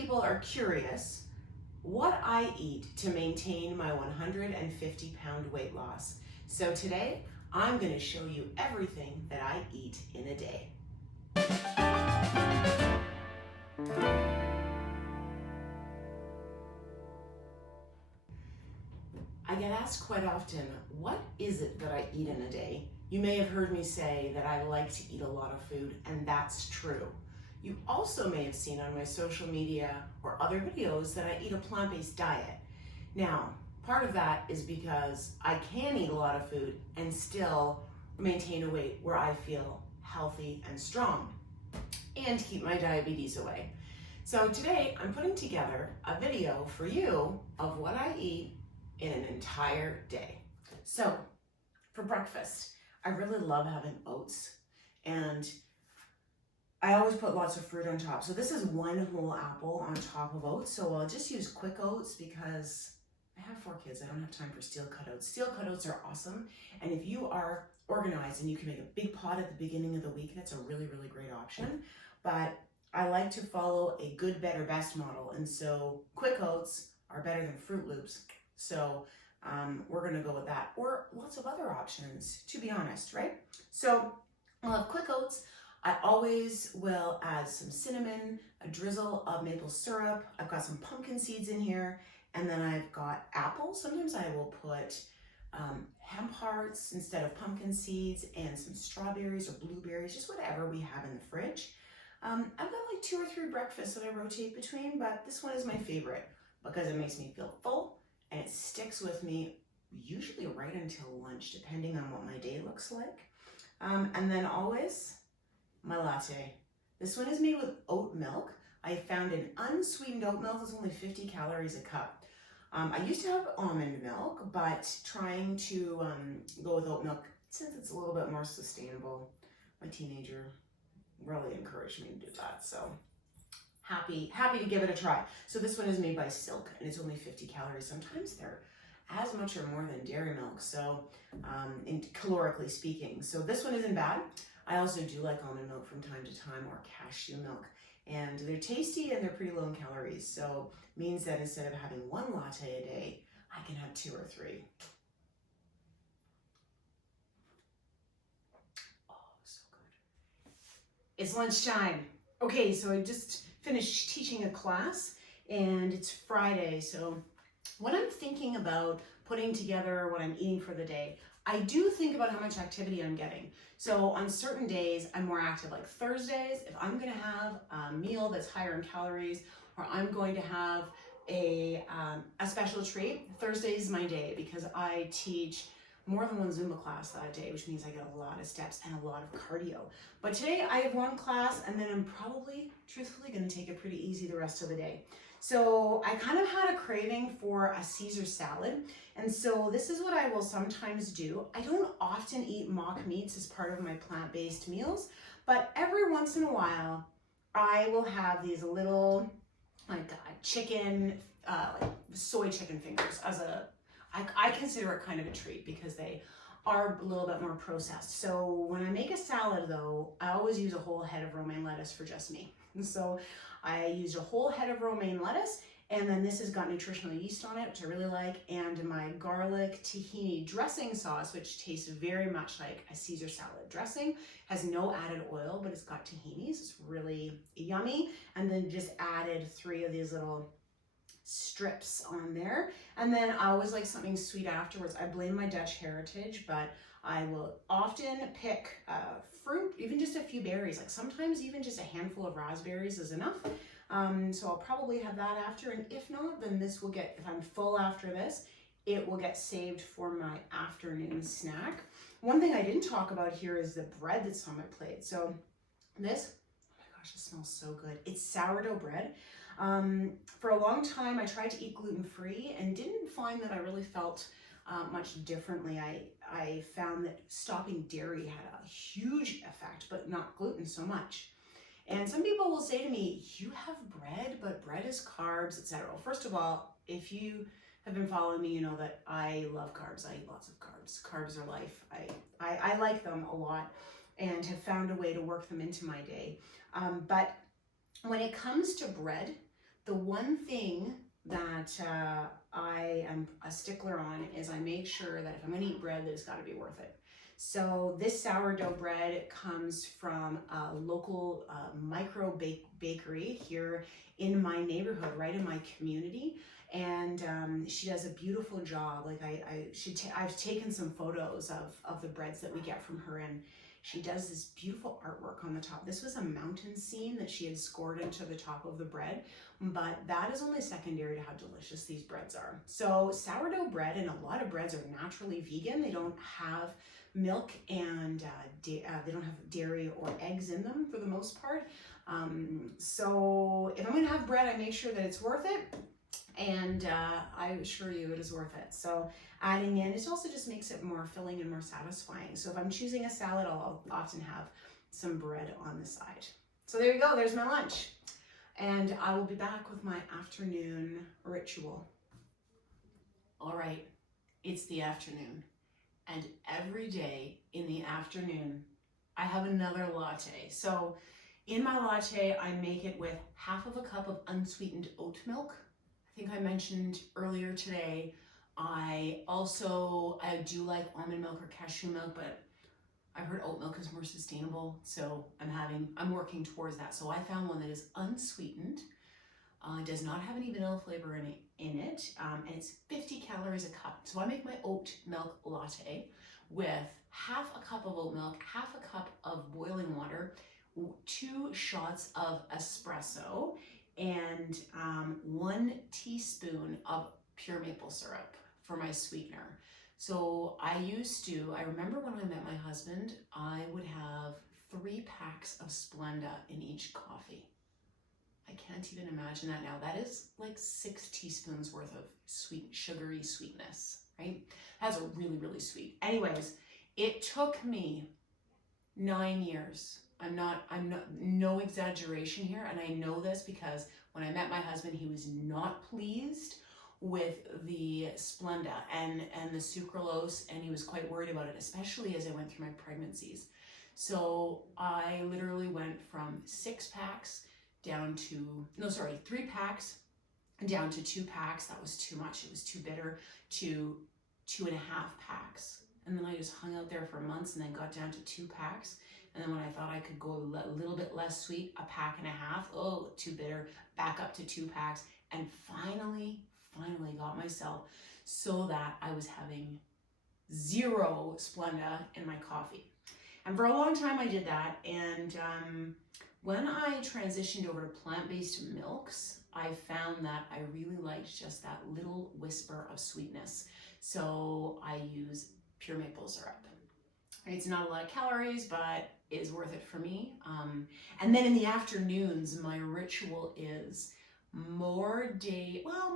people are curious what I eat to maintain my 150-pound weight loss. So today, I'm going to show you everything that I eat in a day. I get asked quite often, what is it that I eat in a day? You may have heard me say that I like to eat a lot of food, and that's true. You also may have seen on my social media or other videos that I eat a plant-based diet. Now, part of that is because I can eat a lot of food and still maintain a weight where I feel healthy and strong and keep my diabetes away. So today I'm putting together a video for you of what I eat in an entire day. So for breakfast, I really love having oats, and I always put lots of fruit on top. So this is one whole apple on top of oats. So I'll just use quick oats because I have 4 kids. I don't have time for steel cut oats. Steel cut oats are awesome. And if you are organized and you can make a big pot at the beginning of the week, that's a really, really great option. But I like to follow a good, better, best model. And so quick oats are better than Fruit Loops. So we're gonna go with that, or lots of other options, to be honest, right? So I'll have quick oats. I always will add some cinnamon, a drizzle of maple syrup. I've got some pumpkin seeds in here, and then I've got apples. Sometimes I will put hemp hearts instead of pumpkin seeds, and some strawberries or blueberries, just whatever we have in the fridge. I've got like 2 or 3 breakfasts that I rotate between, but this one is my favorite because it makes me feel full and it sticks with me usually right until lunch, depending on what my day looks like. And then always my latte. This one is made with oat milk. I found an unsweetened oat milk that's only 50 calories a cup. I used to have almond milk, but trying to go with oat milk, since it's a little bit more sustainable, my teenager really encouraged me to do that. So happy to give it a try. So this one is made by Silk, and it's only 50 calories. Sometimes they're as much or more than dairy milk, so in calorically speaking. So this one isn't bad. I also do like almond milk from time to time, or cashew milk. And they're tasty and they're pretty low in calories. So it means that instead of having 1 latte a day, I can have 2 or 3. Oh, so good. It's lunchtime. Okay, so I just finished teaching a class and it's Friday. So when I'm thinking about putting together what I'm eating for the day, I do think about how much activity I'm getting. So on certain days, I'm more active, like Thursdays. If I'm gonna have a meal that's higher in calories, or I'm going to have a special treat, Thursday is my day because I teach more than 1 Zumba class that day, which means I get a lot of steps and a lot of cardio. But today I have 1 class, and then I'm probably, truthfully, gonna take it pretty easy the rest of the day. So I kind of had a craving for a Caesar salad, and so this is what I will sometimes do. I don't often eat mock meats as part of my plant-based meals, but every once in a while, I will have these little, like chicken, like soy chicken fingers as I consider it kind of a treat because they are a little bit more processed. So when I make a salad though, I always use a whole head of romaine lettuce for just me. And so I used a whole head of romaine lettuce, and then this has got nutritional yeast on it, which I really like, and my garlic tahini dressing sauce, which tastes very much like a Caesar salad dressing, has no added oil, but it's got tahinis. It's really yummy. And then just added 3 of these little strips on there. And then I always like something sweet afterwards. I blame my Dutch heritage, but I will often pick fruit, even just a few berries. Like sometimes even just a handful of raspberries is enough. So I'll probably have that after, and if not, then this will get, if I'm full after this, it will get saved for my afternoon snack. One thing I didn't talk about here is the bread that's on my plate. So this, oh my gosh, it smells so good. It's sourdough bread. For a long time, I tried to eat gluten-free and didn't find that I really felt much differently. I found that stopping dairy had a huge effect, but not gluten so much. And some people will say to me, you have bread, but bread is carbs, etc. Well, first of all, if you have been following me, you know that I love carbs. I eat lots of carbs. Carbs are life. I like them a lot and have found a way to work them into my day. But when it comes to bread, the one thing that I am a stickler on is I make sure that if I'm going to eat bread, that it's got to be worth it. So this sourdough bread comes from a local micro bakery here in my neighborhood, right in my community. And she does a beautiful job. Like I've taken some photos of the breads that we get from her, and she does this beautiful artwork on the top. This was a mountain scene that she had scored into the top of the bread, but that is only secondary to how delicious these breads are. So sourdough bread and a lot of breads are naturally vegan. They don't have milk and they don't have dairy or eggs in them for the most part. So if I'm gonna have bread, I make sure that it's worth it. And I assure you it is worth it. So adding in, it also just makes it more filling and more satisfying. So if I'm choosing a salad, I'll often have some bread on the side. So there you go, there's my lunch. And I will be back with my afternoon ritual. All right, it's the afternoon. And every day in the afternoon, I have another latte. So in my latte, I make it with half of a cup of unsweetened oat milk. I think I mentioned earlier today, I do like almond milk or cashew milk, but I've heard oat milk is more sustainable, so I'm working towards that. So I found one that is unsweetened, does not have any vanilla flavor in it, and it's 50 calories a cup. So I make my oat milk latte with half a cup of oat milk, half a cup of boiling water, 2 shots of espresso, and 1 teaspoon of pure maple syrup for my sweetener. So I remember when I met my husband, I would have 3 packs of Splenda in each coffee. I can't even imagine that now. That is like 6 teaspoons worth of sugary sweetness, right? That's a really, really sweet. Anyways, it took me 9 years. No exaggeration here, and I know this because when I met my husband, he was not pleased with the Splenda and the sucralose, and he was quite worried about it, especially as I went through my pregnancies. So I literally went from 3 packs down to 2 packs. That was too much. It was too bitter, to 2.5 packs. And then I just hung out there for months and then got down to 2 packs. And then when I thought I could go a little bit less sweet, 1.5 packs, oh, too bitter, back up to 2 packs, and finally got myself so that I was having 0 Splenda in my coffee. And for a long time I did that, and when I transitioned over to plant-based milks, I found that I really liked just that little whisper of sweetness. So I use pure maple syrup. It's not a lot of calories, but it is worth it for me. And then in the afternoons, my ritual is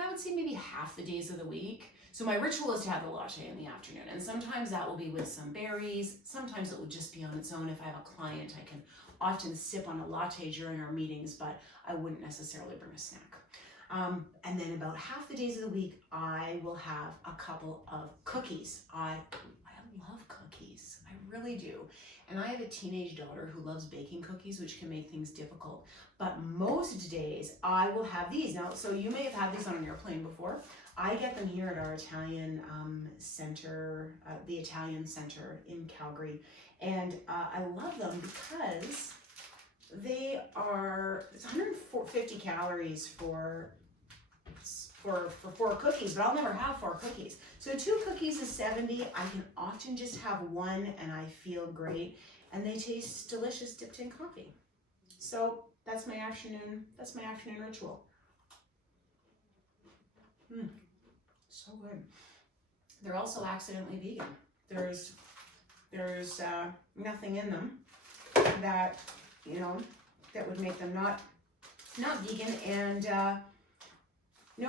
I would say maybe half the days of the week. So my ritual is to have the latte in the afternoon. And sometimes that will be with some berries. Sometimes it will just be on its own. If I have a client, I can often sip on a latte during our meetings, but I wouldn't necessarily bring a snack. And then about half the days of the week, I will have a couple of cookies. I love cookies. I really do. And I have a teenage daughter who loves baking cookies, which can make things difficult. But most days I will have these. Now, so you may have had these on an airplane before. I get them here at our Italian center, the Italian Center in Calgary. And I love them because it's 150 calories for 4 cookies, but I'll never have 4 cookies. So 2 cookies is 70. I can often just have 1 and I feel great, and they taste delicious dipped in coffee. So that's my afternoon ritual. So good. They're also accidentally vegan. There's nothing in them that would make them not vegan. And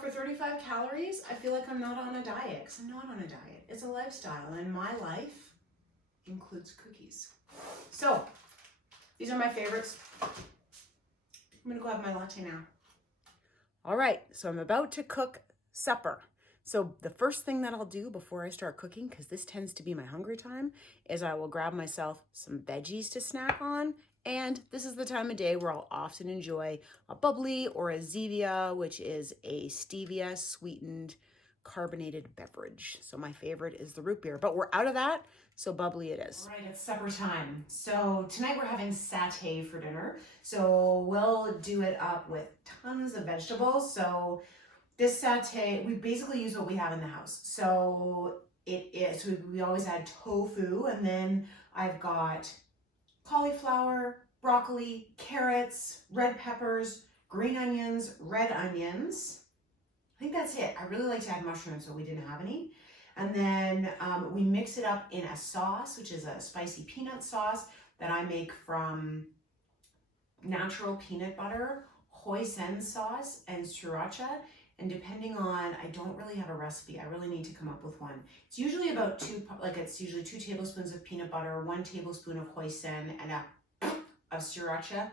for 35 calories, I feel like I'm not on a diet, because I'm not on a diet. It's a lifestyle, and my life includes cookies. So these are my favorites. I'm gonna go have my latte now. All right, so I'm about to cook supper. So the first thing that I'll do before I start cooking, because this tends to be my hungry time, is I will grab myself some veggies to snack on And this is the time of day where I'll often enjoy a bubbly or a Zevia, which is a stevia sweetened carbonated beverage. So my favorite is the root beer, but we're out of that, so bubbly it is. All right, it's supper time. So tonight we're having satay for dinner. So we'll do it up with tons of vegetables. So this satay, we basically use what we have in the house. So we always add tofu, and then I've got cauliflower, broccoli, carrots, red peppers, green onions, red onions. I think that's it. I really like to add mushrooms, so we didn't have any. And then we mix it up in a sauce, which is a spicy peanut sauce that I make from natural peanut butter, hoisin sauce, and sriracha. And depending on, I don't really have a recipe. I really need to come up with one. It's usually about it's usually 2 tablespoons of peanut butter, 1 tablespoon of hoisin, and of sriracha.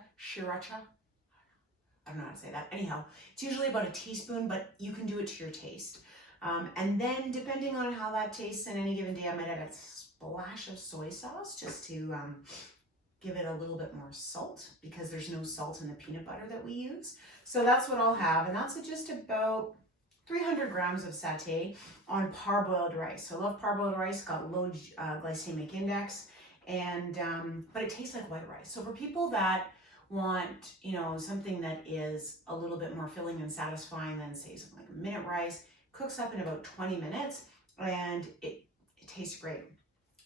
I don't know how to say that. Anyhow, it's usually about a teaspoon, but you can do it to your taste. And then depending on how that tastes in any given day, I might add a splash of soy sauce just to give it a little bit more salt, because there's no salt in the peanut butter that we use. So that's what I'll have, and that's just about 300 grams of satay on parboiled rice. So I love parboiled rice, got low glycemic index, and but it tastes like white rice. So for people that want, something that is a little bit more filling and satisfying than, say, something like a minute rice, cooks up in about 20 minutes, and it tastes great.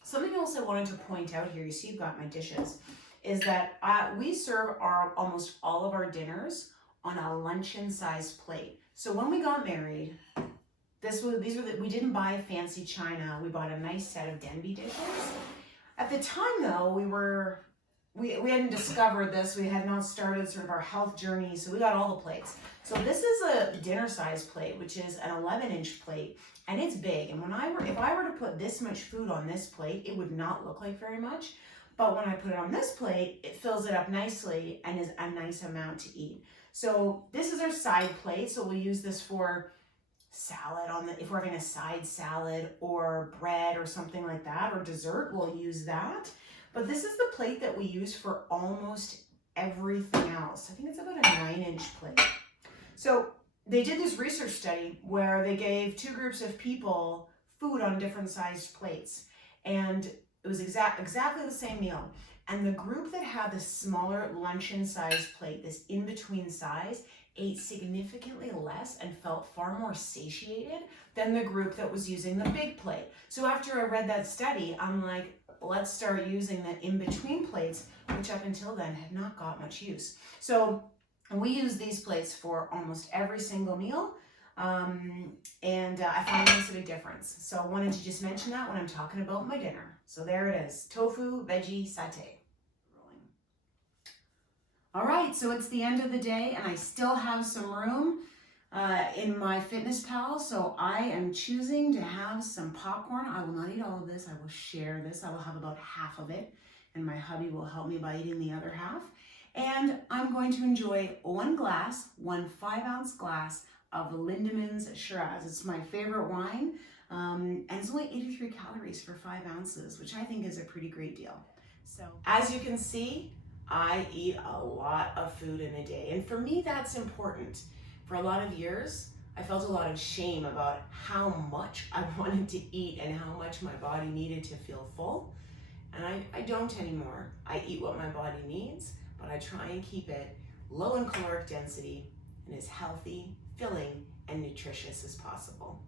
Something else I wanted to point out here, you see you've got my dishes, is that we serve almost all of our dinners on a luncheon sized plate. So when we got married, we didn't buy fancy china. We bought a nice set of Denby dishes. At the time though, we hadn't discovered this. We had not started sort of our health journey, so we got all the plates. So this is a dinner size plate, which is an 11-inch plate, and it's big. And if I were to put this much food on this plate, it would not look like very much. But when I put it on this plate, it fills it up nicely and is a nice amount to eat. So this is our side plate. So we'll use this for salad if we're having a side salad or bread or something like that, or dessert, we'll use that. But this is the plate that we use for almost everything else. I think it's about a 9-inch plate. So they did this research study where they gave 2 groups of people food on different sized plates. And it was exactly the same meal. And the group that had the smaller luncheon sized plate, this in-between size, ate significantly less and felt far more satiated than the group that was using the big plate. So after I read that study, I'm like, let's start using the in-between plates, which up until then had not got much use. So we use these plates for almost every single meal, and I find it makes a big difference. So I wanted to just mention that when I'm talking about my dinner. So there it is, tofu veggie satay. All right, so it's the end of the day, and I still have some room in my FitnessPal, so I am choosing to have some popcorn. I will not eat all of this. I will share this. I will have about half of it, and my hubby will help me by eating the other half. And I'm going to enjoy one 5-ounce glass of Lindemann's Shiraz. It's my favorite wine, and it's only 83 calories for 5 ounces, which I think is a pretty great deal. So as you can see, I eat a lot of food in a day, and for me that's important. For a lot of years, I felt a lot of shame about how much I wanted to eat and how much my body needed to feel full, and I don't anymore. I eat what my body needs, but I try and keep it low in caloric density and as healthy, filling, and nutritious as possible.